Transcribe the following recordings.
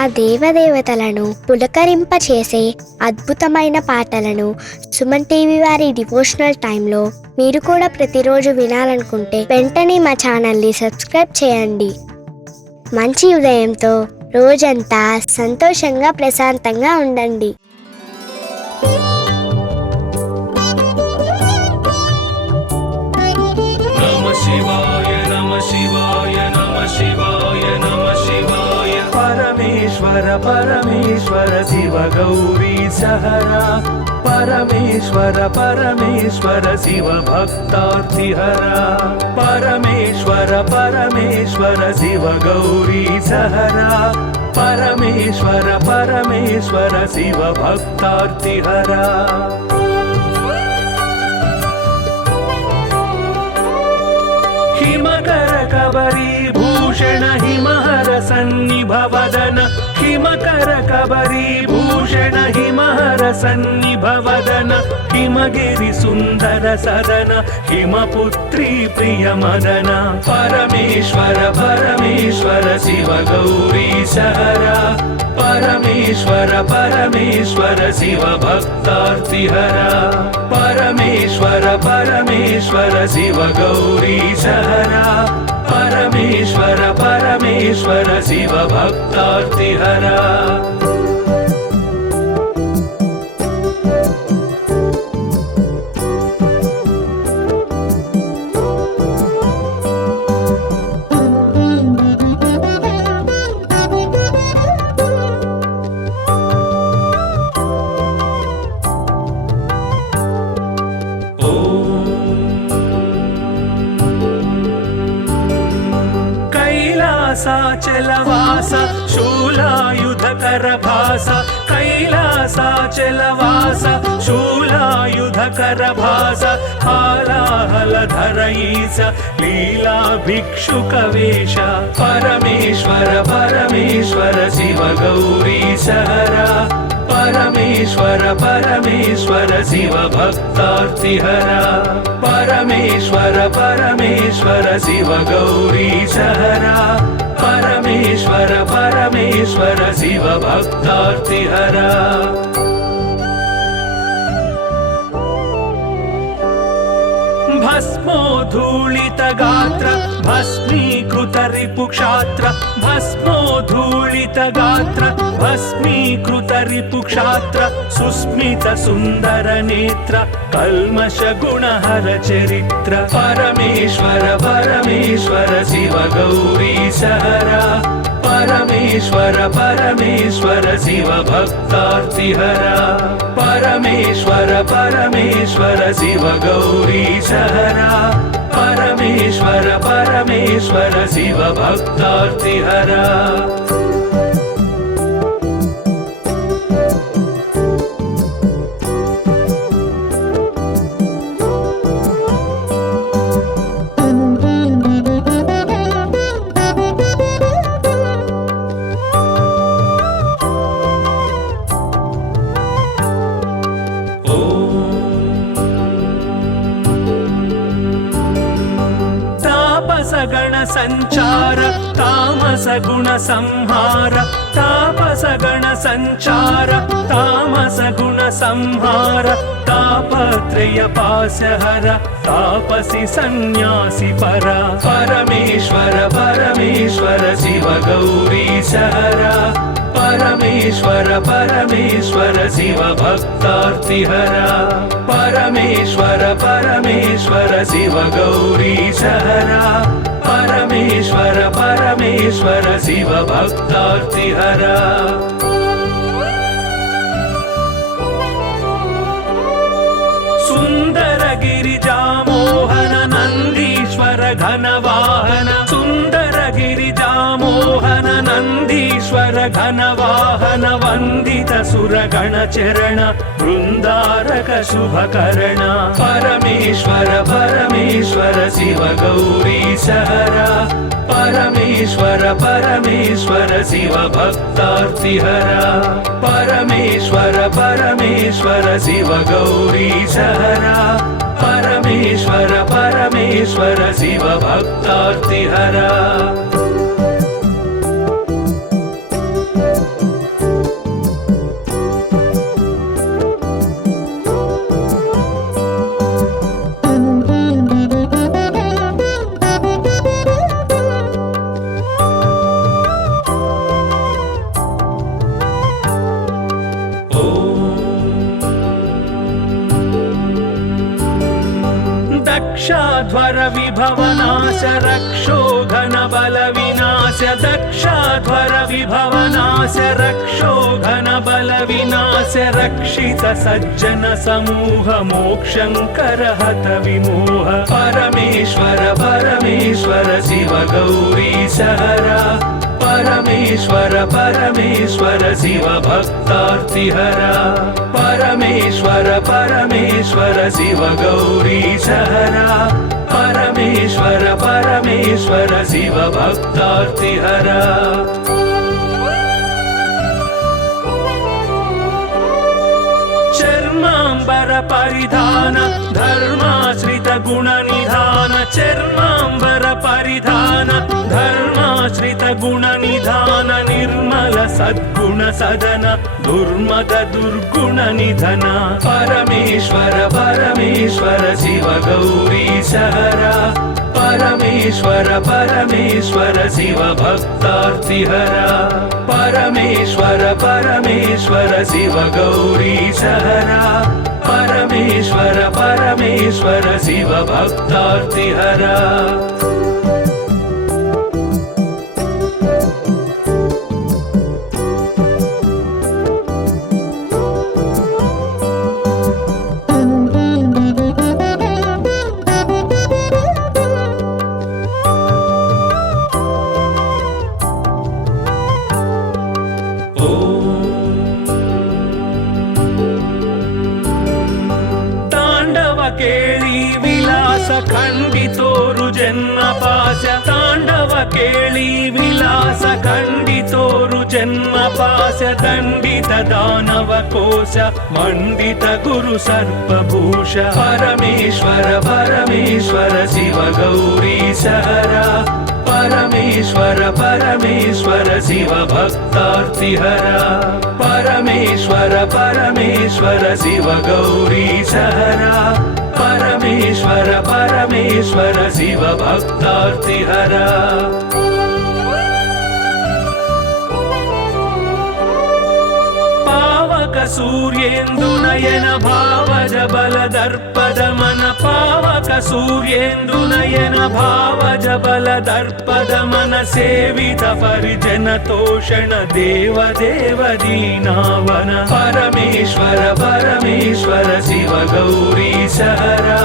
ఆ దేవదేవతలను పులకరింపచేసే అద్భుతమైన పాటలను సుమన్ టీవీ వారి డివోషనల్ టైంలో మీరు కూడా ప్రతిరోజు వినాలనుకుంటే వెంటనే మా ఛానల్ని సబ్స్క్రైబ్ చేయండి. మంచి ఉదయంతో రోజంతా సంతోషంగా ప్రశాంతంగా ఉండండి. परमेश्वर परमेश्वर शिव गौरी सहरा परमेश्वर परमेश्वर शिव भक्तार्तिहरा परमेश्वर परमेश्वर शिव गौरी सहरा परमेश्वर परमेश्वर शिव भक्तार्तिहरा हिमकर कबरी भूषण हिमहर सन्निभवदन हिमकर कबरी भूषण हिमहर सन्निभवदन हिमगिरि सुंदर सदन हिमपुत्री प्रिय मदन परमेश्वर परमेश्वर शिव गौरी सहरा परमेश्वर परमेश्वर शिव भक्तार्तिहरा परमेश्वर परमेश्वर शिव गौरी सहरा परमेश्वर परमेश्वर शिव भक्तार्तिहरा कैलासाचलवास शूलायुधकर भास कैलासाचलवास शूलायुधकर भास हालाहलधर ईश लीला भिक्षुकवेश परमेश्वर परमेश्वर शिव गौरी सहरा परमेश्वर परमेश्वर शिव भक्तार्तिहरा परमेश्वर परमेश्वर शिव गौरी सहरा परमेश्वर परमेश्वर शिव भक्तार्तिहरा भस्मोद्धूलित गात्र भस्मीकृत रिपुक्षात्र भस्मोद्धूलित गात्र भस्मीकृत रिपुक्षात्र सुस्मित सुंदर नेत्र कल्मष गुणहर चरित्र परमेश्वर परमेश्वर शिव गौरी सहरा परमेश्वर परमेश्वर शिव भक्तार्तिहरा परमेश्वर परमेश्वर शिव गौरी सहरा परमेश्वर परमेश्वर शिव भक्तार्तिहरा गण संचार तामस गुण संहार तापस गण संचार तामस गुण संहार तापत्रय पासहर तापसी सन्यासी परा परमेश्वर परमेश्वर शिव गौरी सहरा परमेश्वर परमेश्वर शिव भक्तार्तिहरा परमेश्वर परमेश्वर शिव गौरी सहरा परमेश्वर परमेश्वर शिव भक्तार्तिहरा सुंदर गिरिजा मोहन नंदीश्वर घन वाहन सुंदर गिरिजा मोहन नंदीश्वर घन वाहन वंदित सुर गण चरण वृंदारक शुभकरण परमेश्वर परमेश्वर शिव गौरी सहरा परमेश्वर परमेश्वर शिव भक्तार्तिहरा परमेश्वर परमेश्वर शिव गौरी सहरा परमेश्वर परमेश्वर शिव भक्तार्तिहरा दक्षाध्वर विभवनाश रक्षो घन बल विनाश दक्षाध्वर विभवनाश रक्षो घन बल विनाश रक्षित सज्जन समूह मोक्षंकर हत विमोह परमेश्वर परमेश्वर शिव गौरी सहरा परमेश्वर परमेश्वर शिव भक्तार्तिहरा परमेश्वर परमेश्वर शिव गौरी सहरा परमेश्वर परमेश्वर शिव भक्तार्तिहरा चर्मांबर परिधान धर्माश्रित गुण निधान चर्मांबर परिधान धर्माश्रित गुण निधान निर्मल सद्गुण सदन दुर्मद दुर्गुण निधन परमेश्वर परमेश्वर शिव गौरी सहरा परमेश्वर परमेश्वर शिव भक्तार्तिहरा परमेश्वर परमेश्वर शिव गौरी सहरा परमेश्वर परमेश्वर शिव भक्तार्तिहरा केळी विलास खंडितोरु जन्म पाश तांडव केळी विलास खंडितोरु जन्म पाश दंडित दानव कोश मंडित गुरु सर्पभूष परमेश्वर परमेश्वर शिव गौरी सहरा परमेश्वर परमेश्वर शिव भक्तार्तिहरा परमेश्वर परमेश्वर शिव गौरी सहरा परमेश्वर परमेश्वर शिव भक्तार्तिहरा पावक सूर्येन्दु नयन भावज बल दर्पद मन पावक सूर्येन्दु नयन भावज बल दर्पद मन सेवित परिजन तोषण देव देव दीनावन परमेश्वर परमेश्वर शिव गौरी सहरा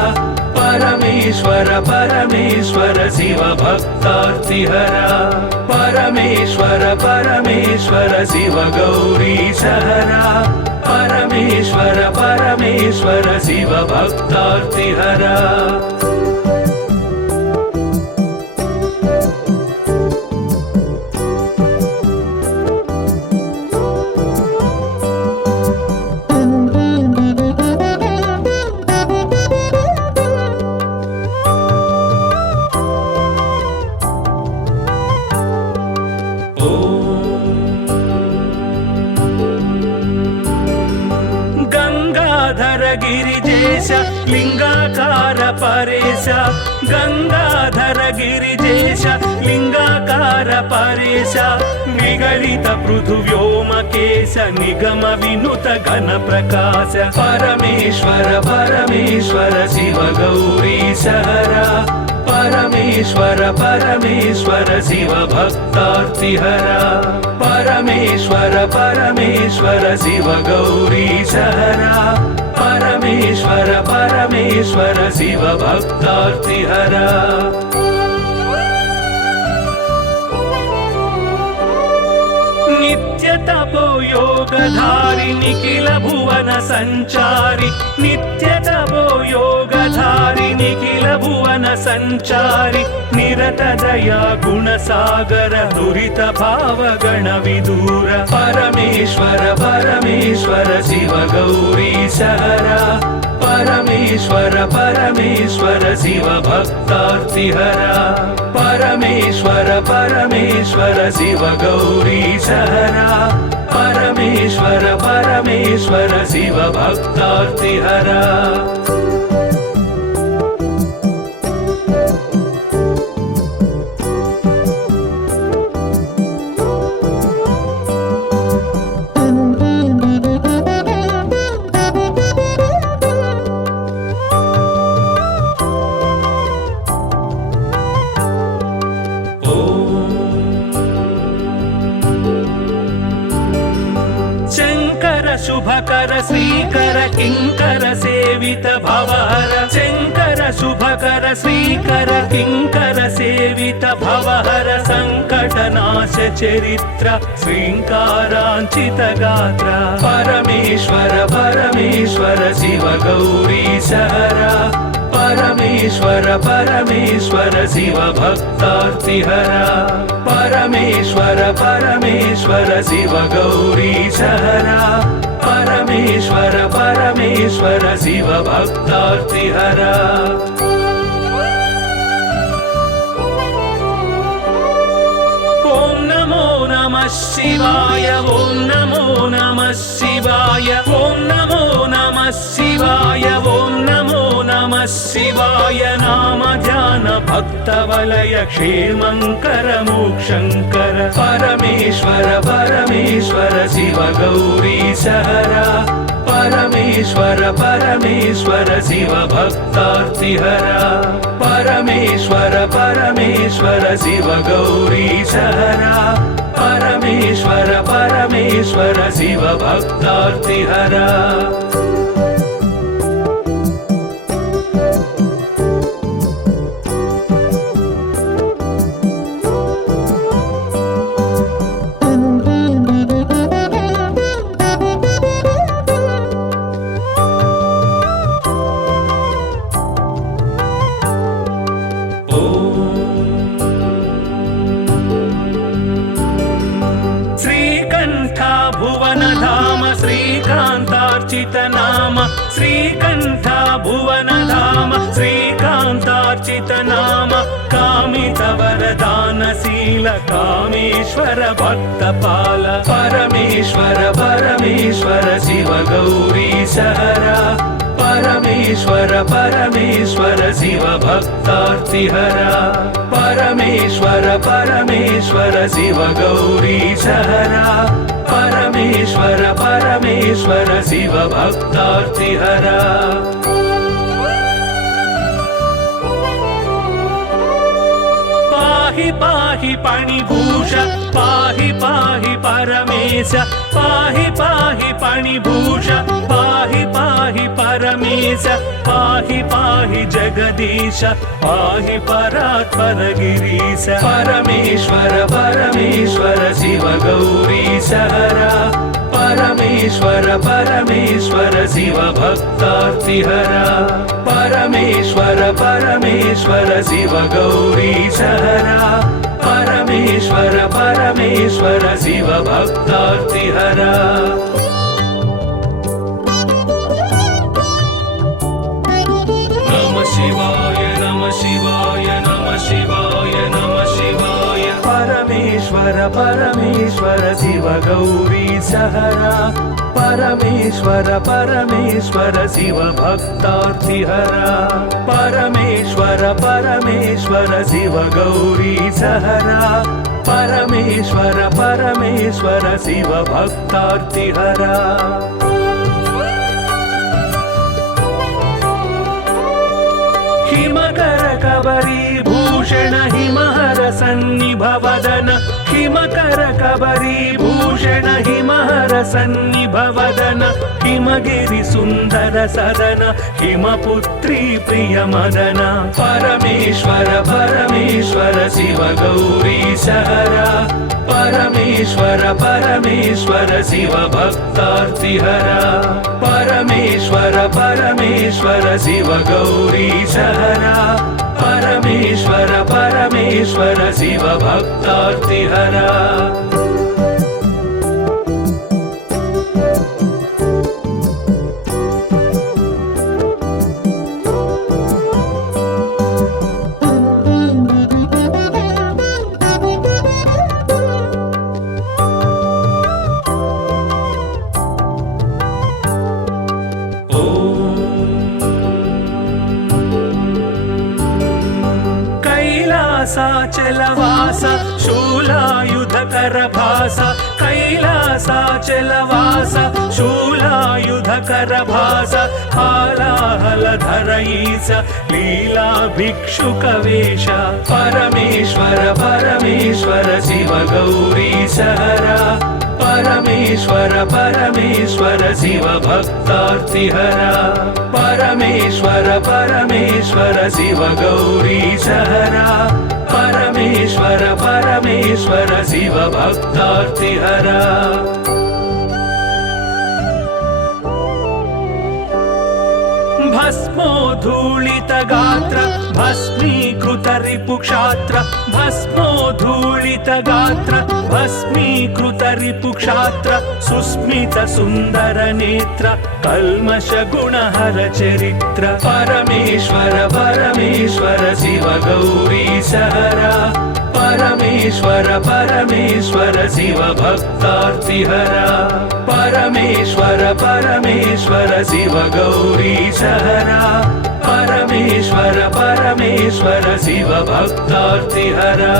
परमेश्वर परमेश्वर शिव भक्तार्तिहरा परमेश्वर परमेश्वर शिव गौरी सहरा परमेश्वर परमेश्वर शिव भक्तार्तिहरा गिरिजेश लिंगाकार परेश गंगाधर गिरिजेश लिंगाकार परेश निगलित पृथुव्योमकेश निगम विनुत घन प्रकाश परमेश्वर परमेश्वर शिव गौरी सहरा परमेश्वर परमेश्वर शिव भक्तार्तिहरा परमेश्वर परमेश्वर शिव गौरी सहरा परमेश्वर परमेश्वर शिव भक्तार्तिहरा नित्य तपो योगधारि निखिल भुवन संचारि नित्य तपो योगधारि निखिल भुवन संचारि निरत दया गुण सागर दुरित भाव गण विदूर परमेश्वर परमेश्वर शिव गौरी सहरा परमेश्वर परमेश्वर शिव भक्तार्तिहरा परमेश्वर परमेश्वर शिव गौरी सहरा परमेश्वर परमेश्वर शिव भक्तार्तिहरा शुभकर श्रीकर किंकर सेवित भवहर शंकर शुभकर श्रीकर किंकर सेवित भवहर संकटनाश चरित्र श्रींकारांचित गात्र परमेश्वर परमेश्वर शिव गौरी सहरा परमेश्वर परमेश्वर शिव भक्तार्तिहरा परमेश्वर परमेश्वर शिव गौरी सहरा परमेश्वर परमेश्वर शिव भक्तार्तिहरा ओम नमो नमः शिवाय ओम नमो नमः शिवाय ओम नमो नमः शिवाय ओम नमो नमः शिवाय नाम ध्यान भक्त वलय क्षेमंकर मोक्षंकर परमेश्वर परमेश्वर शिव गौरी सहरा परमेश्वर परमेश्वर शिव भक्तार्तिहरा परमेश्वर परमेश्वर शिव गौरी सहरा परमेश्वर परमेश्वर शिव भक्तार्तिहरा श्रीकांतार्चित नाम श्रीकंठ भुवन धाम श्रीकांतार्चित नाम कामित वरदानशील कामेश्वर भक्तपाल परमेश्वर परमेश्वर शिव गौरी सहरा परमेश्वर परमेश्वर शिव भक्तार्तिहरा परमेश्वर परमेश्वर शिव गौरी सहरा परमेश्वर परमेश्वर शिव भक्तार्तिहरा पाहि पाहि पाणिभूष पाहि पाहि परमेश पाहि पाहि पाणिभूष पाहि पाहि परमेश पाहि पाहि जगदीश पाहि परात्पर गिरीश परमेश्वर परमेश्वर शिव गौरी सहरा परमेश्वर परमेश्वर शिव भक्तार्तिहरा परमेश्वर परमेश्वर शिव गौरी सहरा परमेश्वर परमेश्वर शिव भक्तार्तिहरा नमः शिवाय नमः शिवाय नमः शिवाय नमः शिवाय परमेश्वर परमेश्वर शिव गौरी सहरा परमेश्वर परमेश्वर शिव भक्तार्तिहरा परमेश्वर परमेश्वर शिव गौरी सहरा परमेश्वर परमेश्वर शिव भक्तार्तिहरा हिमकर कबरी भूषण हिमहर सन्निभवदन हिमकर कबरी भूषण हिमहर सन्निभवदन हिमगिरि सुंदर सदन हिमपुत्री प्रिय मदन परमेश्वर परमेश्वर शिव गौरी सहरा परमेश्वर परमेश्वर शिव भक्तार्तिहरा परमेश्वर परमेश्वर शिव गौरी सहरा परमेश्वर परमेश्वर शिव भक्तार्तिहरा कैलासाचलवास शूलायुधकर भास कैलासाचलवास शूलायुधकर भास हालाहलधर ईश लीला भिक्षुकवेश परमेश्वर परमेश्वर शिव गौरी सहरा परमेश्वर परमेश्वर परमेश्वर शिव भक्तार्तिहरा परमेश्वर परमेश्वर शिव गौरीशहरा परमेश्वर परमेश्वर शिव भक्तार्तिहरा भस्मोद्धूलित गात्र भस्मीकृत रिपुक्षात्र भस्मोद्धूलित गात्र भस्मीकृत रिपुक्षात्र सुस्मित सुन्दर नेत्र कल्मष गुणहर चरित्र परमेश्वर परमेश्वर शिव गौरीशहरा परमेश्वर परमेश्वर शिव भक्तार्तिहरा परमेश्वर परमेश्वर शिव गौरीशहरा परमेश्वर परमेश्वर शिव भक्तार्तिहरा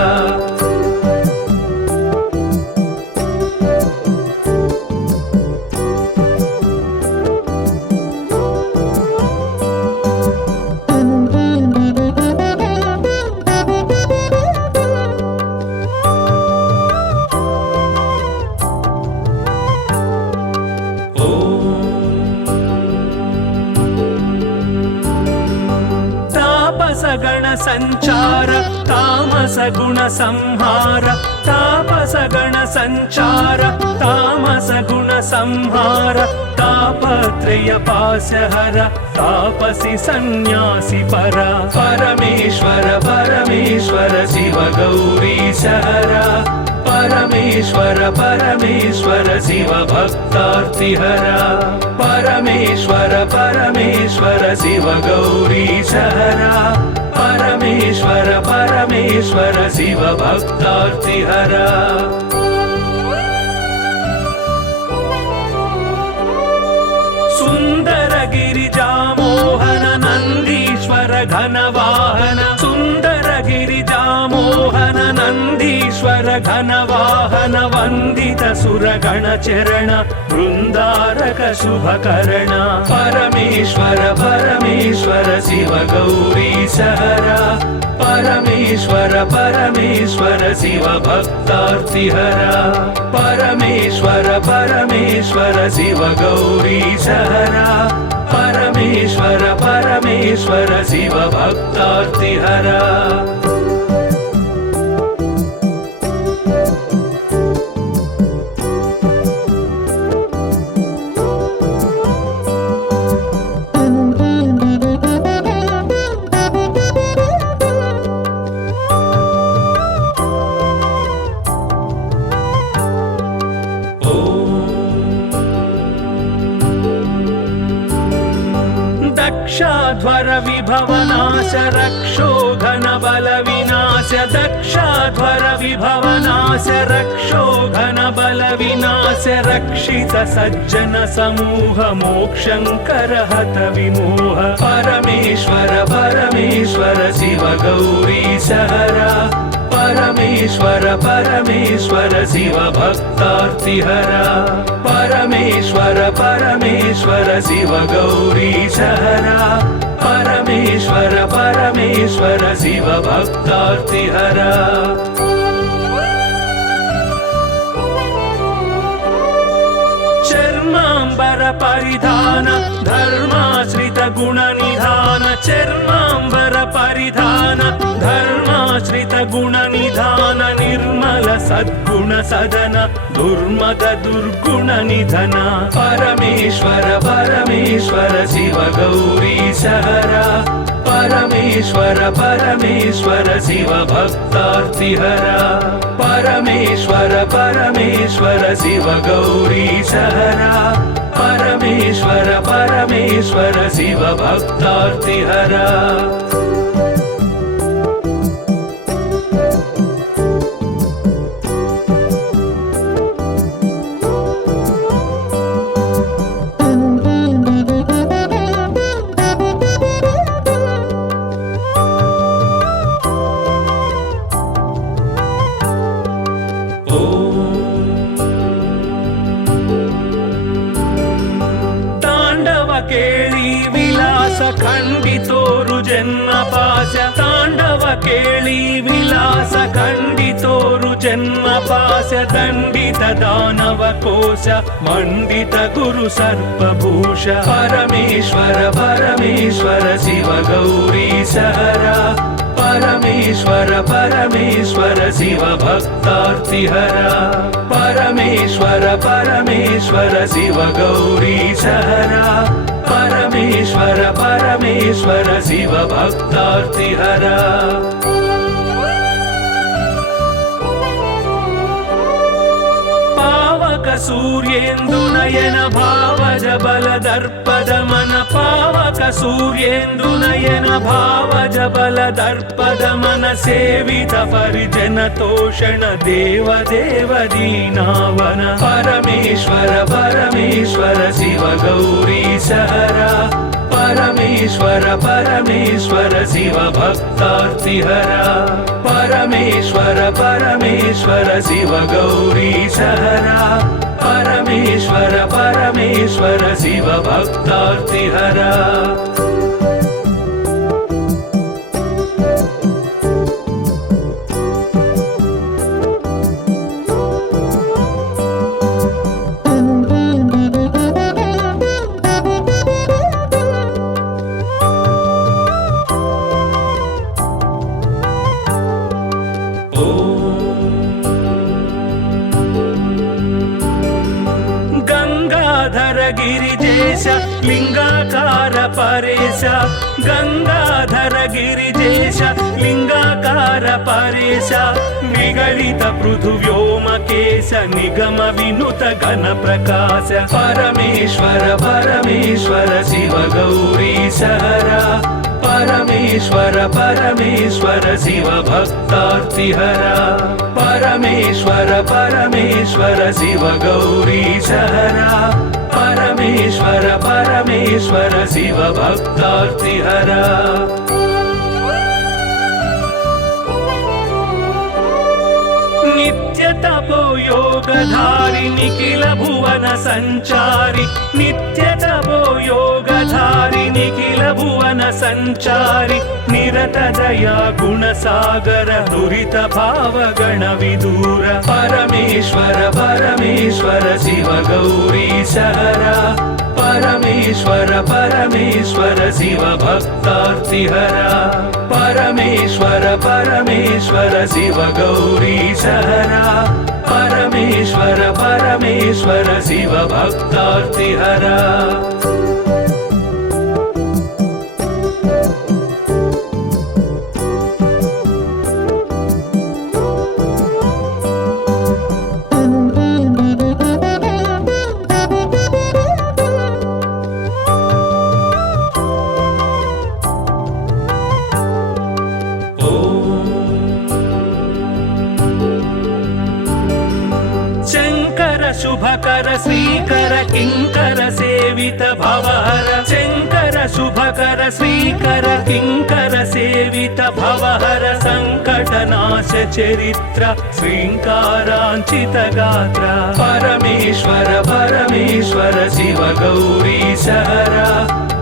गण संचार तामस गुण संहार तापस गण संचार तामस गुण संहार तापत्रय पासहर तापसी सन्यासी परा परमेश्वर परमेश्वर शिव गौरीशहरा परमेश्वर परमेश्वर शिव भक्तार्तिहरा परमेश्वर परमेश्वर शिव गौरीशहरा परमेश्वर परमेश्वर शिव भक्तार्तिहरा सुंदर गिरिजामोहन नंदीश्वर घनवाहन सुंदर गिरिजामोहन नंदीश्वर घनवाहन वंदित सुरगण चरण वृंदारक शुभकर्ण परमेश्वर परमेश्वर शिव गौरीशहरा परमेश्वर परमेश्वर शिव भक्तार्तिहरा परमेश्वर परमेश्वर शिव गौरीशहरा परमेश्वर परमेश्वर शिव भक्तार्तिहरा दक्षाध्वर विभवनाश रक्षोघन बल विनाश दक्षाध्वर विभवनाश रक्षोघन बल विनाश रक्षित सज्जन समूह मोक्षंकर हत विमोह परमेश्वर परमेश्वर शिव गौरीशहरा परमेश्वर परमेश्वर शिव भक्तार्तिहरा परमेश्वर परमेश्वर शिव गौरीशहरा परमेश्वर परमेश्वर शिव भक्तार्तिहरा चर्मांबर परिधान धर्माश्रित गुण निधान चर्मांबर परिधान धर्माश्रित गुण निधान निर्मल सद्गुण सदन दुर्मद दुर्गुण निधन परमेश्वर परमेश्वर शिव गौरीशहरा परमेश्वर परमेश्वर शिव भक्तार्तिहरा परमेश्वर परमेश्वर शिव गौरीशहरा परमेश्वर परमेश्वर शिव भक्तार्तिहरा ಕೇಳಿ ವಿಲಾಸ ಖಂಡಿತೋರು ಜನ್ಮ ಪಾಶ ತಾಂಡವ ಕೇಳಿ ವಿಲಾಸ ಖಂಡಿತೋರು जन्म पास्य दण्डित दानव कोश मण्डित गुरु सर्पभूष परमेश्वर परमेश्वर शिव गौरीश हरा परमेश्वर परमेश्वर शिव भक्तार्तिहरा परमेश्वर परमेश्वर शिव गौरीश हरा परमेश्वर परमेश्वर शिव भक्तार्तिहरा सूर्येन्दुनयन भावज बलदर्पदमन पावक सूर्येन्दुनयन भावज बलदर्पदमन सेवित परिजन तोषण देव देव दीनावन परमेश्वर परमेश्वर शिव गौरीश हरा परमेश्वर परमेश्वर शिव भक्तार्तिहरा परमेश्वर परमेश्वर शिव गौरीश हरा परमेश्वर परमेश्वर शिव भक्तार्तिहरा गिरिजेश लिंगाकार परेश गंगाधर गिरिजेश लिंगाकार परेश निगलित पृथु व्योमकेश निगम विनुत घन प्रकाश परमेश्वर परमेश्वर शिव गौरीश हरा परमेश्वर परमेश्वर शिव भक्तार्तिहरा परमेश्वर परमेश्वर शिव गौरीश हरा परमेश्वर परमेश्वर शिव भक्तार्तिहरा नित्य तपो योगधारि निखिल भुवन संचारि नित्य तपो योगधारि निखिल भुवन संचारि निरत दया गुण सागर दुरित भाव गण विदूर परमेश्वर परमेश्वर शिव गौरीश हरा परमेश्वर परमेश्वर शिव भक्तार्तिहरा परमेश्वर परमेश्वर शिव गौरीश हरा परमेश्वर परमेश्वर शिव भक्तार्तिहरा शुभकर श्रीकर किंकर सेवित भवहर शंकर शुभकर श्रीकर किंकर सेवित भवहर संकटनाश चरित्र श्रींकारांचित गात्र परमेश्वर परमेश्वर शिव गौरीश हरा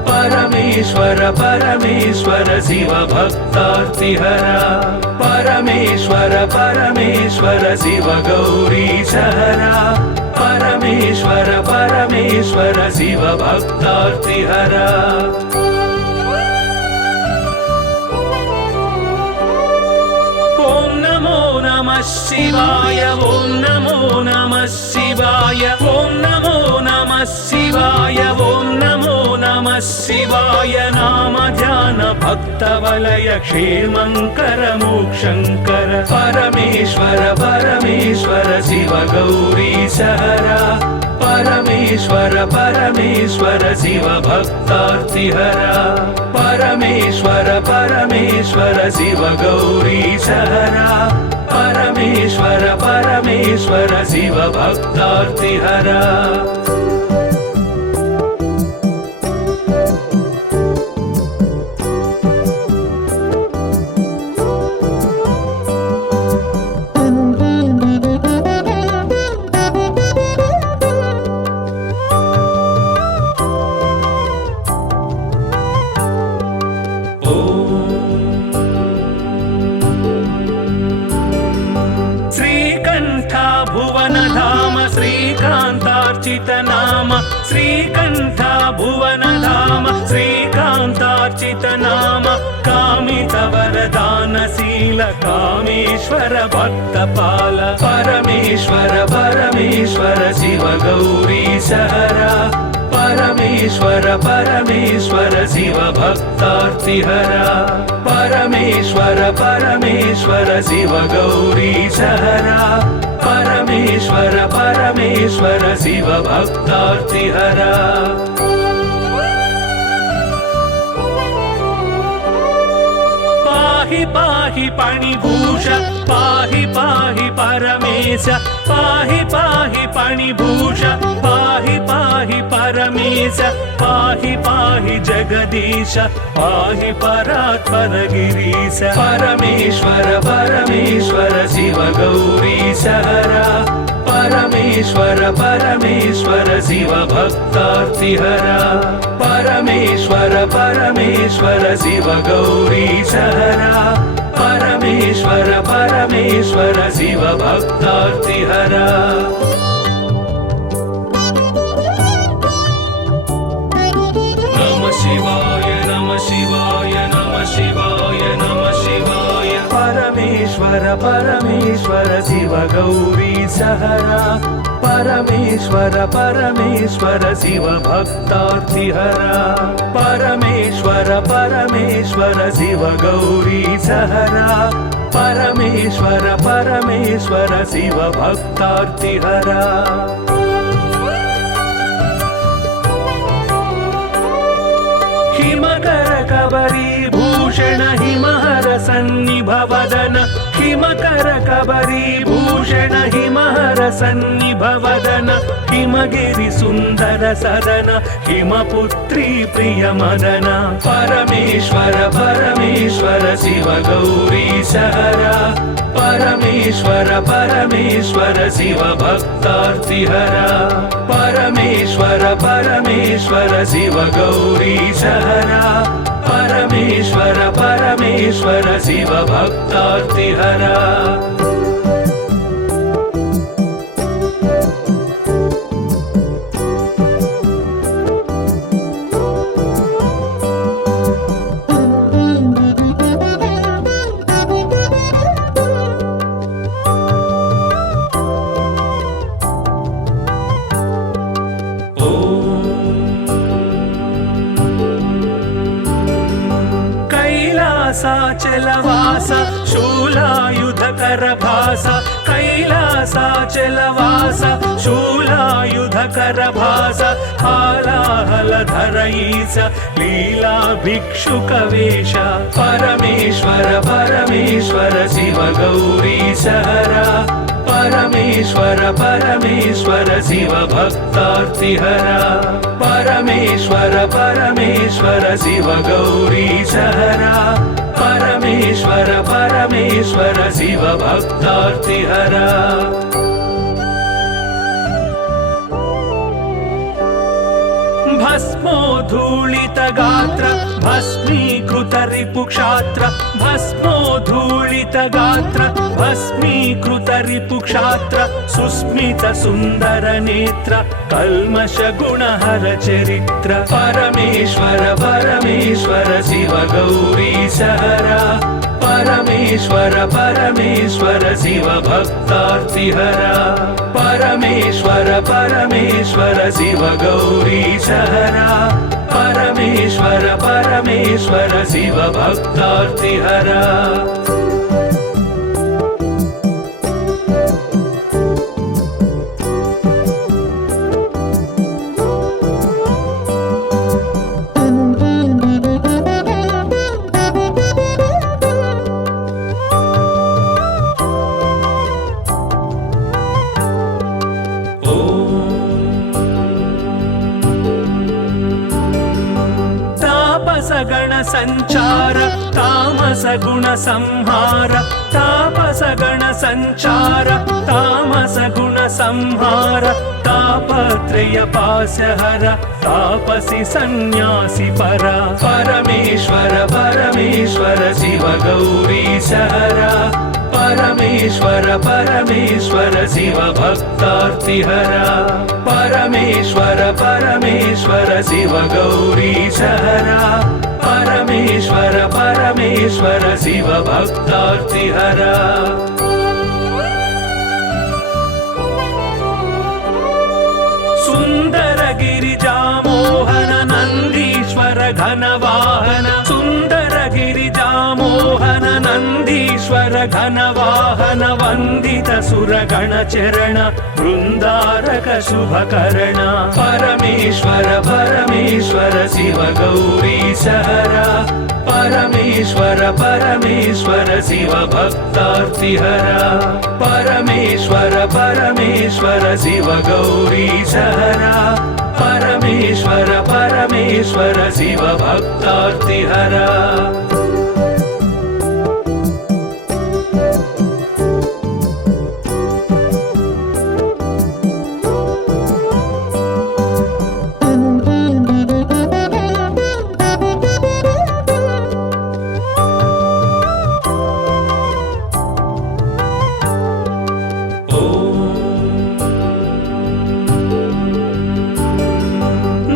परमेश्वर परमेश्वर शिव भक्तार्तिहरा परमेश्वर परमेश्वर शिव गौरीश हरा परमेश्वर परमेश्वर शिव भक्तार्तिहरा ओम नमो नमः शिवाय ओम नमो नमः शिवाय ओम नमो नमः शिवाय ओम नमो नमः शिवाय नाम ध्यान भक्त वलय क्षेमंकर मोक्षंकर परमेश्वर परमेश्वर शिव गौरीश हरा परमेश्वर परमेश्वर शिव भक्तार्तिहरा परमेश्वर परमेश्वर शिव गौरीश हरा परमेश्वर परमेश्वर शिव भक्तार्तिहरा कीर्तित नाम श्रीकण्ठ भुवनधाम श्रीकान्तार्चित नाम कामित वरदानशील कामेश्वर भक्तपाल परमेश्वर परमेश्वर शिव गौरीश हरा परमेश्वर परमेश्वर शिव भक्तार्तिहरा परमेश्वर परमेश्वर शिव गौरीश हरा परमेश्वर परमेश्वर शिव भक्तार्तिहरा पाहि पाहि पणिभूष पाहि पाहि परमेश पाहि पाहि पणिभूष पाहि पाहि परमेश पाहि पाहि जगदीश पाहि परात्पर गिरीश परमेश्वर परमेश्वर शिव गौरीश हरा परमेश्वर परमेश्वर शिव भक्तार्तिहरा परमेश्वर परमेश्वर शिव गौरीश हरा परमेश्वर परमेश्वर शिव भक्तार्तिहरा नमः शिवाय नमः शिवाय नमः शिवाय नमः शिवाय परमेश्वर परमेश्वर शिव गौरीश हरा परमेश्वर परमेश्वर शिव भक्तार्तिहरा परमेश्वर परमेश्वर शिव गौरीश हरा परमेश्वर परमेश्वर शिव भक्तार्तिहरा हिमकर कबरी भूषण हिमहर सन्निभ वदन हिमकर कबरी भूषण हिमहर सन्निभ वदन हिमगिरि सुन्दर सदन हिमपुत्री प्रिय मदन परमेश्वर परमेश्वर शिव गौरीश हरा परमेश्वर परमेश्वर शिव भक्तार्तिहरा परमेश्वर परमेश्वर शिव गौरीश हरा परमेश्वर परमेश्वर शिव भक्तार्तिहरा कैलासाचलवास शूलायुधकर भास कैलासाचलवास शूलायुधकर भास हालाहलधर ईश लीला भिक्षुक वेश परमेश्वर परमेश्वर शिव गौरीश हरा परमेश्वर परमेश्वर शिव भक्तार्तिहरा परमेश्वर परमेश्वर शिव गौरीश हरा परमेश्वर परमेश्वर शिव भक्तार्तिहरा भस्मोद्धूलित गात्र भस्मीकृत रिपुक्षात्र भस्मोद्धूलित गात्र भस्मीकृत रिपुक्षात्र सुस्मित सुन्दर नेत्र कल्मष गुणहर चरित्र परमेश्वर परमेश्वर शिव गौरीश हरा परमेश्वर परमेश्वर शिव भक्तार्तिहरा परमेश्वर परमेश्वर शिव गौरीश हरा परमेश्वर परमेश्वर शिव भक्तार्तिहरा गण संचार तामस गुण संहार तापस गण संचार तामस गुण संहार तापत्रय पासहर तापसी सन्यासी परा परमेश्वर परमेश्वर शिव गौरीश हरा परमेश्वर परमेश्वर शिव भक्तार्तिहरा परमेश्वर परमेश्वर शिव गौरीशहरा परमेश्वर परमेश्वर शिव भक्तार्तिहरा सुंदर गिरिजामोहन नंदीश्वर घनवाहन सुंदर गिरिजामोहन नंदीश्वर घनवाहन वंदित सुरगण चरण वृंदारक शुभकरण परमेश्वर परमेश्वर शिव गौरीशहरा परमेश्वर परमेश्वर शिव भक्तार्तिहरा परमेश्वर परमेश्वर शिव गौरीशहरा परमेश्वर परमेश्वर शिव भक्तार्तिहरा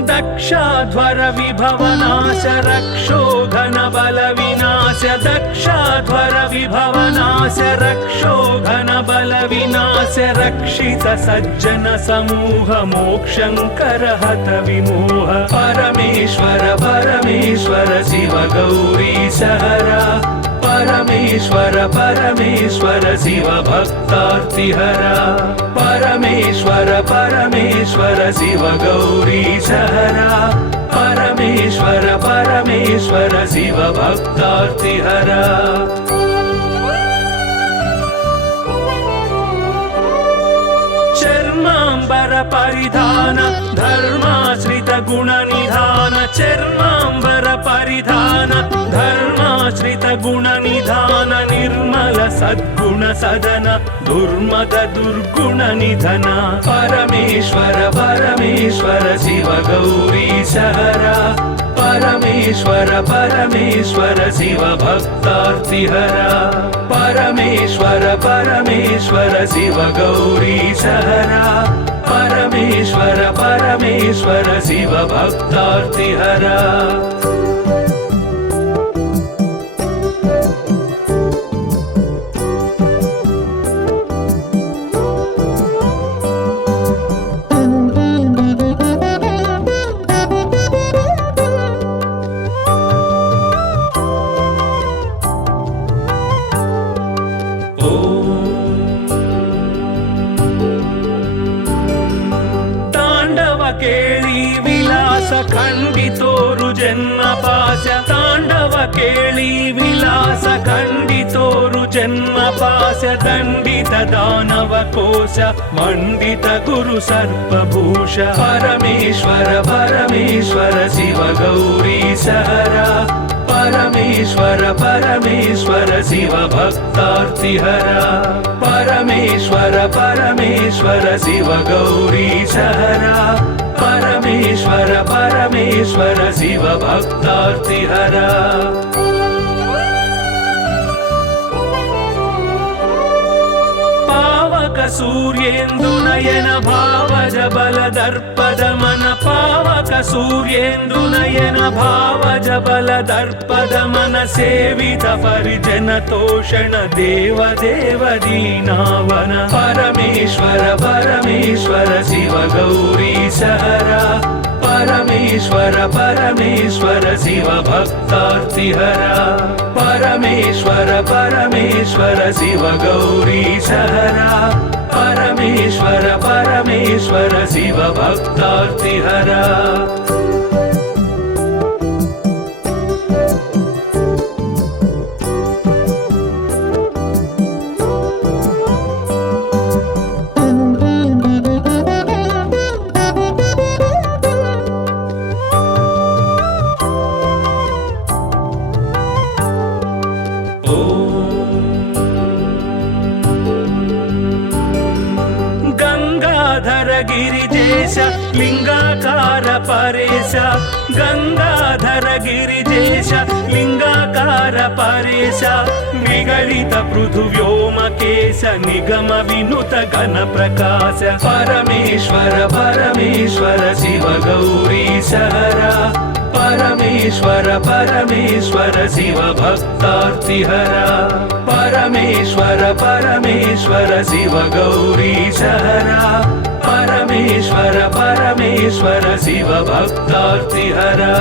दक्षाध्वर विभवनाश रक्षोघन बल विनाश दक्षाध्वर विभवनाश रक्षोघन बल विनाश रक्षित सज्जन समूह मोक्षंकर हत विमोह परमेश्वर परमेश्वर शिव गौरीशहरा परमेश्वर परमेश्वर शिव भक्तार्तिहरा परमेश्वर परमेश्वर शिव गौरीशहरा परमेश्वर परमेश्वर शिव भक्तार्तिहरा चर्मांबर परिधान धर्माश्रित गुण निधान चर्मांबर परिधान धर्माश्रित गुण निधान निर्मल सद्गुण सदन दुर्मद दुर्गुण निधन परमेश्वर परमेश्वर शिव गौरीशहरा परमेश्वर परमेश्वर शिव भक्तार्तिहरा परमेश्वर परमेश्वर शिव गौरीशहरा परमेश्वर परमेश्वर शिव भक्तार्तिहरा केळी विलास खंडितोरु जन्म पाश तांडव केळी विलास खंडितोरु जन्म पाश दंडित दानव कोश मंडित गुरु सर्पभूष परमेश्वर परमेश्वर शिव गौरीशहरा परमेश्वर परमेश्वर शिव भक्तार्तिहरा परमेश्वर परमेश्वर शिव गौरीशहरा परमेश्वर परमेश्वर शिव भक्तार्तिहरा पावक सूर्येन्दुनयन भावज बल दर्पद मन पावक सूर्येन्दुनयन भावज बल दर्पद मन सेवित परिजन तोषण देव देव दीनावन परमेश्वर परमेश्वर शिव गौरीशहरा परमेश्वर परमेश्वर शिव भक्तार्तिहरा परमेश्वर परमेश्वर शिव गौरीशहरा परमेश्वर परमेश्वर शिव भक्तार्तिहरा गंगाधर गिरिजेश लिंगाकार परेश गंगाधर गिरिजेश लिंगाकार परेश निगलित पृथुव्योमकेश निगम विनुत घन प्रकाश परमेश्वर परमेश्वर शिव गौरीश हरा परमेश्वर परमेश्वर शिव भक्तार्तिहरा परमेश्वर परमेश्वर शिव गौरीश हरा परमेश्वर परमेश्वर शिव भक्तार्तिहरा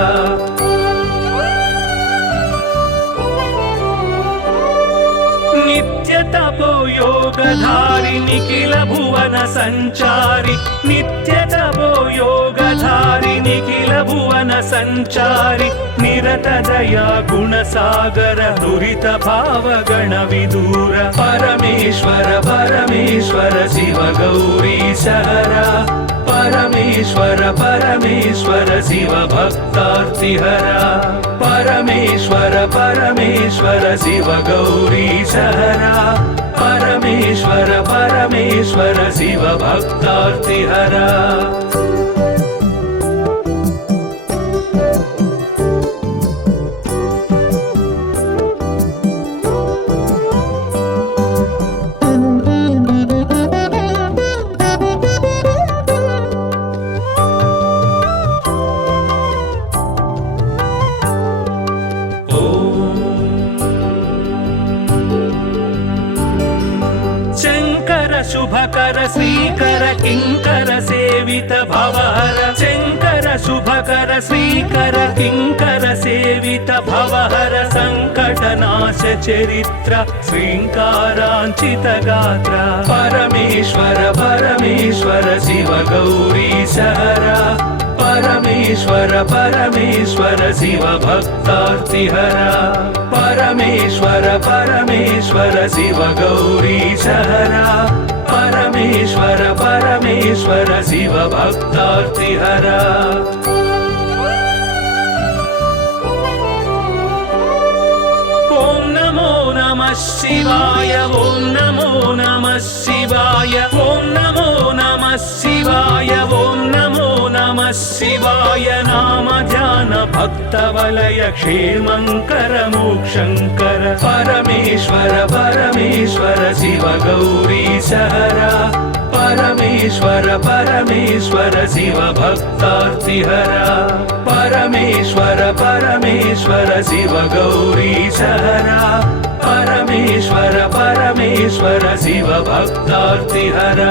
नित्य तपो योगधारि निखिल भुवन संचारि नित्य तपो योगधारि निखिल भुवन संचारि निरत दया गुण सागर दुरित भाव गण विदूर परमेश्वर परमेश्वर शिव गौरीश हरा परमेश्वर परमेश्वर शिव भक्तार्तिहरा परमेश्वर परमेश्वर शिव गौरीश हरा परमेश्वर परमेश्वर शिव भक्तार्तिहरा शुभकर श्रीकर किंकर सेवित भवहर शंकर शुभकर श्रीकर किंकर सेवित भवहर संकटनाश चरित्र श्रींकारांचित गात्र परमेश्वर परमेश्वर शिव गौरीश हरा परमेश्वर परमेश्वर शिव भक्तार्तिहरा परमेश्वर परमेश्वर शिव गौरीश हरा परमेश्वर परमेश्वर शिव भक्तार्तिहरा ओम नमो नमः शिवाय ओम नमो नमः शिवाय ओम नमो नमः शिवाय ओम नमो नमः शिवाय नाम ध्यान भक्त वलय क्षेमंकर मोक्षंकर परमेश्वर परमेश्वर शिव गौरीश हरा परमेश्वर परमेश्वर शिव भक्तार्तिहरा परमेश्वर परमेश्वर शिव गौरीश हरा परमेश्वर परमेश्वर शिव भक्तार्तिहरा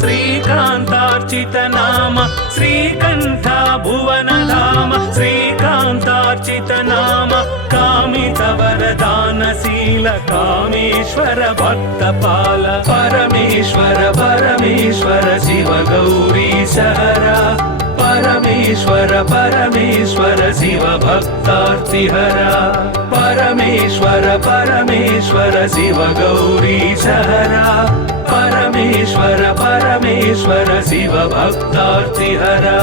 श्रीकांतार्चित नाम श्रीकंठ भुवन धाम श्रीकांतार्चित नाम कामित वरदानशील कामेश्वर भक्तपाल परमेश्वर परमेश्वर शिव गौरीश हरा परमेश्वर परमेश्वर शिव भक्तार्तिहरा परमेश्वर परमेश्वर शिव गौरीश हरा परमेश्वर परमेश्वर शिव भक्तार्तिहरा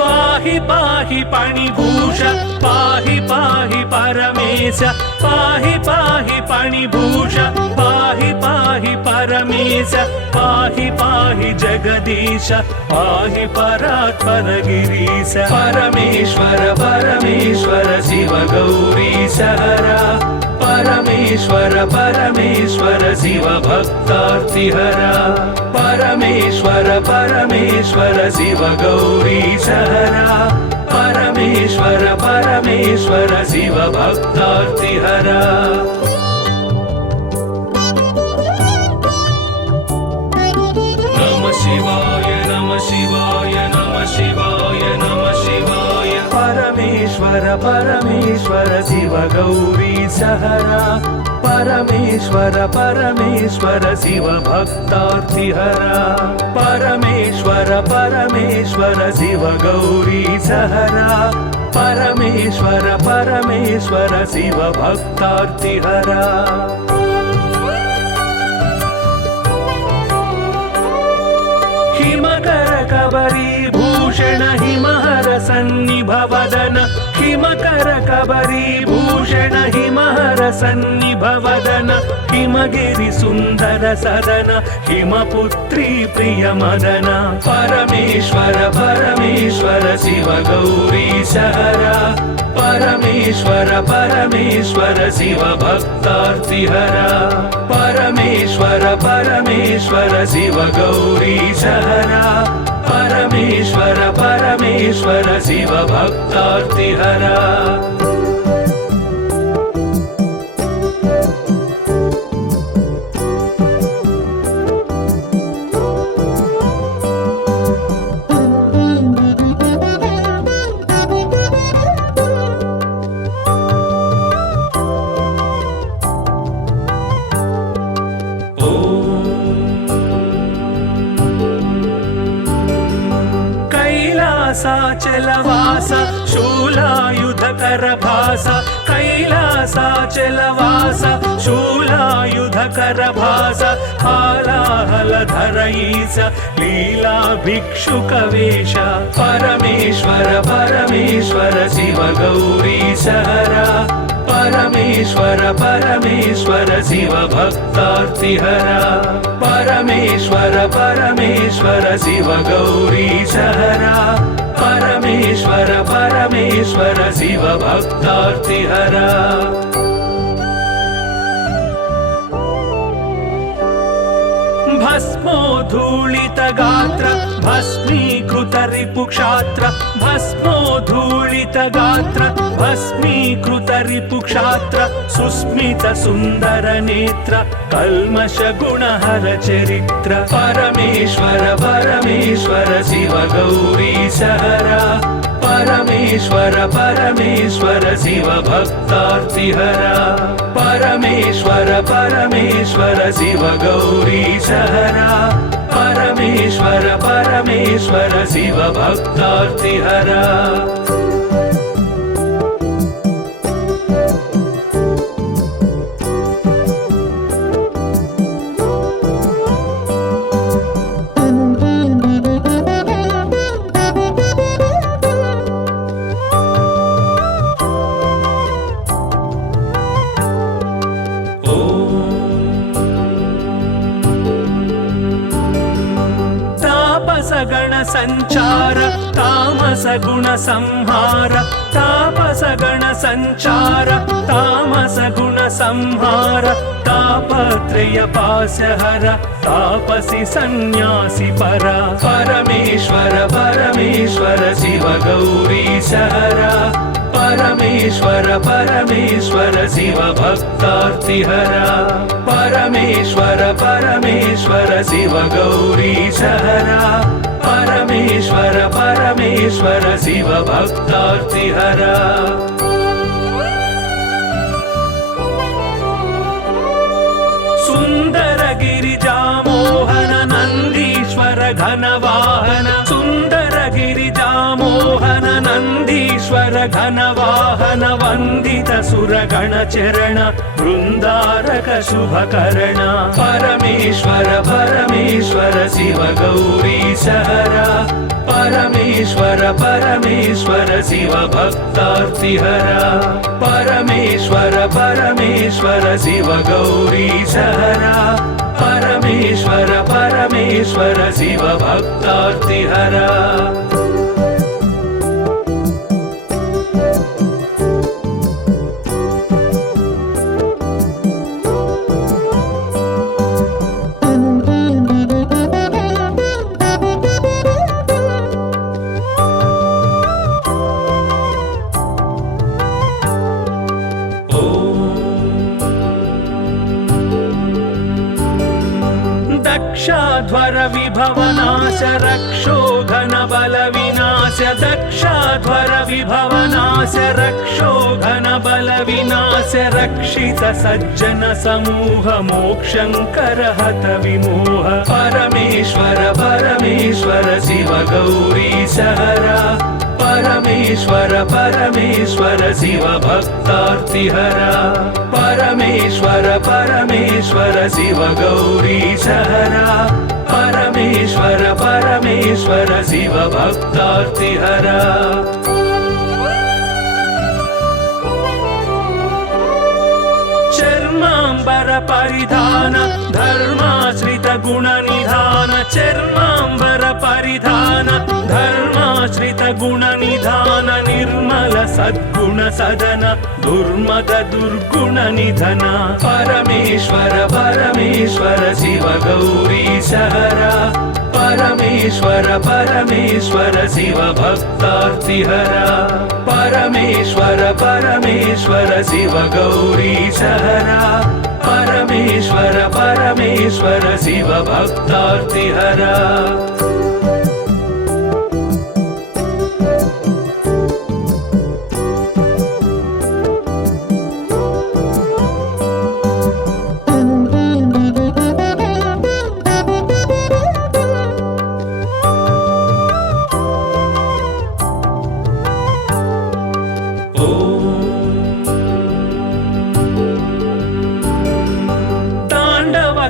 पाहि पाहि पाणिभूष पाहि पाहि परमेश पाहि पाहि पाणिभूष पाहि पाहि परमेश पाहि पाहि जगदीश पाहि परात्पर गिरीश परमेश्वर परमेश्वर शिव गौरीश हरा परमेश्वर परमेश्वर शिव भक्तार्तिहरा परमेश्वर परमेश्वर शिव गौरीश हरा परमेश्वर परमेश्वर शिव भक्तार्तिहरा नमः शिवाय नमः शिवाय नमः शिवाय नमः शिवाय परमेश्वर परमेश्वर शिव गौरीश हरा परमेश्वर परमेश्वर शिव भक्तार्तिहरा परमेश्वर परमेश्वर शिव गौरी सहरा परमेश्वर परमेश्वर शिव भक्तार्तिहरा हिमकर कबरी भूषण हिमहर सन्निभवदन हिमकर कबरी भूषण हिमहर सन्निभवदन हिमगिरि सुन्दर सदन हिमपुत्री प्रिय मदन परमेश्वर परमेश्वर शिव गौरी सहरा परमेश्वर परमेश्वर शिव भक्तार्तिहरा परमेश्वर परमेश्वर शिव गौरी सहरा परमेश्वर परमेश्वर शिव भक्तार्तिहरा कैलासाचलवास शूलायुधकर भास कैलासाचलवास शूलायुधकर भास हालाहलधर ईश लीला भिक्षुकवेश परमेश्वर परमेश्वर शिव गौरी सहरा परमेश्वर परमेश्वर शिव भक्तार्तिहरा परमेश्वर परमेश्वर शिव गौरी सहरा परमेश्वर परमेश्वर शिव भक्तार्तिहरा भस्मोद्धूलित गात्र भस्मीकृत रिपुक्षात्र भस्मोद्धूलित गात्र भस्मीकृत रिपुक्षात्र सुस्मित सुन्दर नेत्र कल्मष गुणहर चरित्र परमेश्वर परमेश्वर शिव गौरी सहरा परमेश्वर परमेश्वर शिव भक्तार्तिहरा परमेश्वर परमेश्वर शिव गौरी सहरा परमेश्वर परमेश्वर शिव भक्तार्तिहरा गण संचार तामस गुण संहार तापस गण संचार तामस गुण संहार तापत्रय पासहर तापसी सन्यासी परा परमेश्वर परमेश्वर शिव गौरी सहरा परमेश्वर परमेश्वर शिव भक्तार्तिहरा परमेश्वर परमेश्वर शिव गौरी सहरा परमेश्वर परमेश्वर शिव भक्तार्तिहरा सुंदर गिरिजा मोहन नंदीश्वर घन वाहन सुंदर गिरिजा मोहन नंदीश्वर घन वाहन वंदित सुर गण चरण वृंदारक शुभकरण परमेश्वर परमेश्वर शिव गौरी सहरा परमेश्वर परमेश्वर शिव भक्तार्तिहरा परमेश्वर परमेश्वर शिव गौरी सहरा परमेश्वर परमेश्वर शिव भक्तार्तिहरा दक्षाध्वर विभवनाश रक्षो घन बल विनाश दक्षाध्वर विभवनाश रक्षो घन बल विनाश रक्षित सज्जन समूह मोक्षंकर हत विमोह परमेश्वर परमेश्वर शिव गौरी सहरा परमेश्वर परमेश्वर शिव भक्तार्तिहरा परमेश्वर परमेश्वर शिव गौरी सहरा परमेश्वर परमेश्वर शिव भक्तार्तिहरा चर्मांबर परिधान धर्माश्रित गुण निधान चर्मांबर परिधान धर्माश्रित गुण निधान निर्मल सद्गुण सदन दुर्मद दुर्गुण निधन परमेश्वर परमेश्वर शिव गौरी सहरा परमेश्वर परमेश्वर शिव भक्तार्तिहरा परमेश्वर परमेश्वर शिव गौरी सहरा परमेश्वर परमेश्वर शिव भक्तार्तिहरा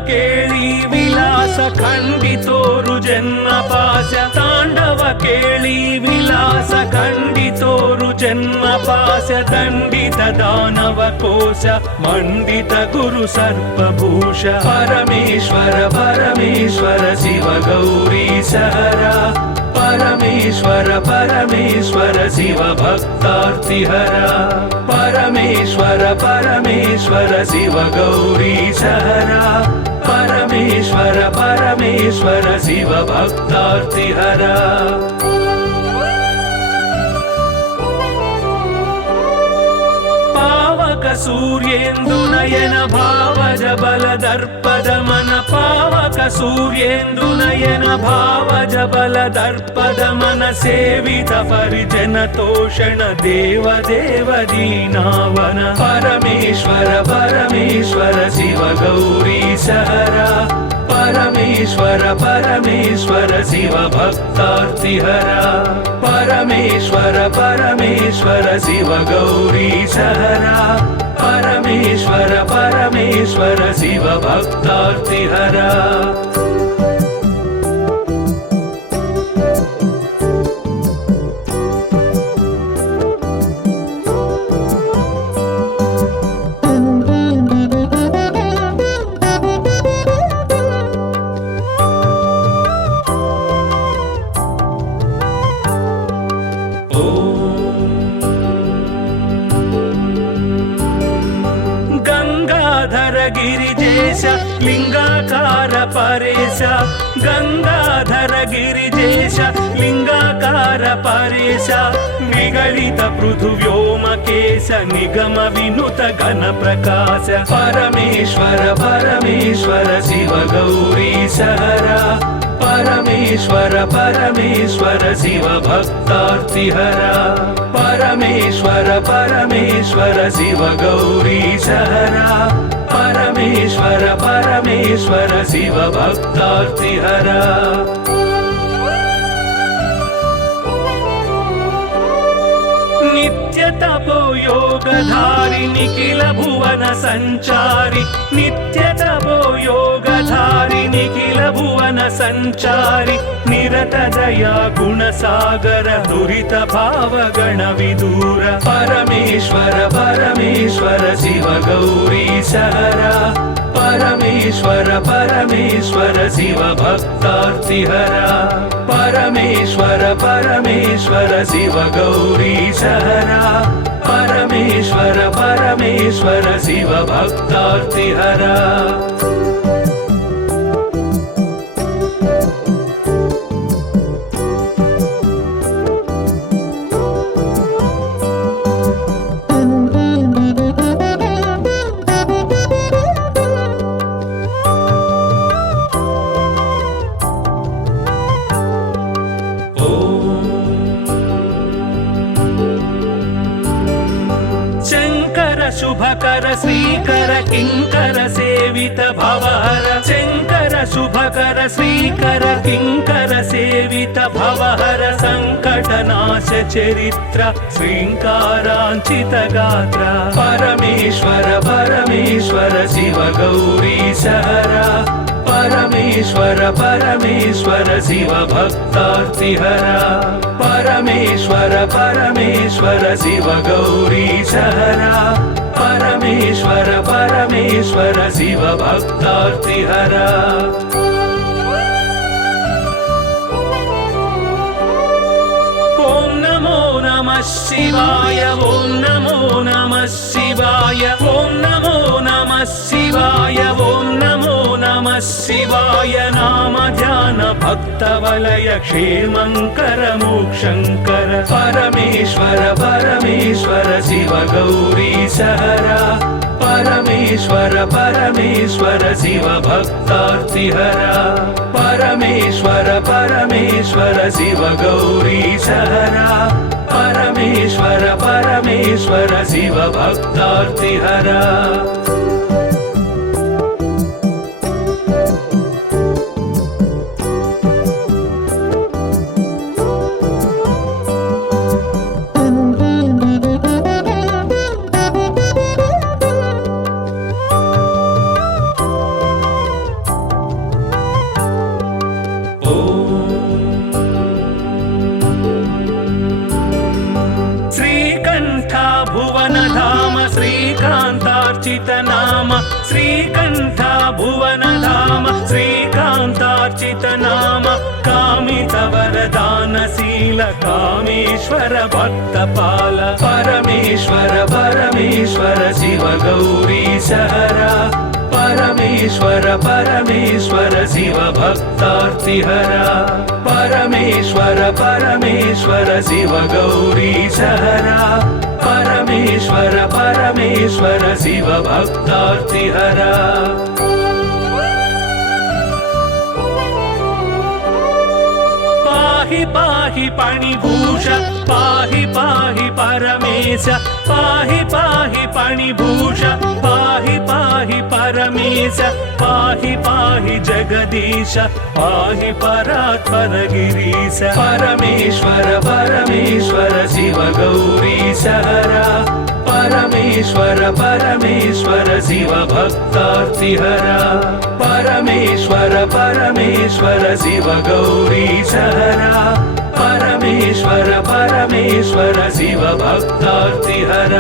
केळी विलास खंडितोरु जन्म पाश तांडव केळी विलास खंडितोरु जन्म पाश दंडित दानव कोश मंडित गुरु सर्पभूष परमेश्वर परमेश्वर शिव गौरी सहरा परमेश्वर परमेश्वर शिव भक्तार्तिहरा परमेश्वर परमेश्वर शिव गौरी सहरा परमेश्वर परमेश्वर शिव भक्तार्तिहरा पावक सूर्येन्दु नयन भावज बल दर्पद मन पावक सूर्येन्दु नयन भावज बल दर्पद मन सेवित परिजन तोषण देव देव दीनावन परमेश्वर परमेश्वर शिव गौरी सहरा परमेश्वर परमेश्वर शिव भक्तार्तिहरा परमेश्वर परमेश्वर शिव गौरी सहरा परमेश्वर परमेश्वर शिव भक्तार्तिहरा गिरिजेश लिंगाकार परेश गंगाधर गिरिजेश लिंगाकार परेश निगलित पृथुव्योमकेश निगम विनुत घन प्रकाश परमेश्वर परमेश्वर शिव गौरी सहरा परमेश्वर परमेश्वर शिव भक्तार्तिहरा परमेश्वर परमेश्वर शिव गौरी सहरा परमेश्वर परमेश्वर शिव भक्तार्तिहरा नित्य तपो योगधारि निखिल भुवन संचारि नित्य तपो योगधारि निखिल भुवन संचारि निरत दया गुण सागर दुरित भाव गण विदूर परमेश्वर परमेश्वर शिव गौरी सहरा परमेश्वर परमेश्वर शिव भक्तार्तिहरा परमेश्वर परमेश्वर शिव गौरी सहरा परमेश्वर परमेश्वर शिव भक्तार्तिहरा किङ्कर सेवित भवहर शङ्कर शुभकर श्रीकर किङ्कर सेवित भवहर सङ्कटनाश चरित्र श्रीङ्काराञ्चित गात्र परमेश्वर परमेश्वर शिव गौरीशहर परमेश्वर परमेश्वर शिव भक्तार्तिहर परमेश्वर परमेश्वर शिव गौरीशहर परमेश्वर परमेश्वर शिव भक्तार्तिहर ॐ नमो नमः शिवाय ॐ नमो नमः शिवाय ॐ नमो नमः शिवाय ॐ नमो नमः शिवाय नाम ध्यान भक्तवलय क्षेमङ्कर मोक्षङ्कर परमेश्वर परमेश्वर शिव गौरीशहर परमेश्वर परमेश्वर शिव भक्तार्तिहर परमेश्वर परमेश्वर शिव गौरीशहर परमेश्वर परमेश्वर शिव भक्तार्तिहर श्रीकान्तार्चित नाम श्रीकण्ठ भुवन धाम श्रीकान्तार्चित नाम कामित वरदानशील कामेश्वर भक्तपाल परमेश्वर परमेश्वर शिव गौरीशहर परमेश्वर परमेश्वर शिव भक्तार्तिहर परमेश्वर परमेश्वर शिव गौरीशहर परमेश्वर परमेश्वर शिव भक्तार्तिहर पाहि पाहि पाणिभूष पाहि पाहि परमेश पाहि पाहि पाणिभूष पाहि पाहि परमेश पाहि पाहि जगदीश पाहि परात्पर गिरीश परमेश्वर परमेश्वर शिव गौरीशहर परमेश्वर परमेश्वर शिव भक्तार्तिहर परमेश्वर परमेश्वर शिव गौरीशहर परमेश्वर परमेश्वर शिव भक्तार्तिहर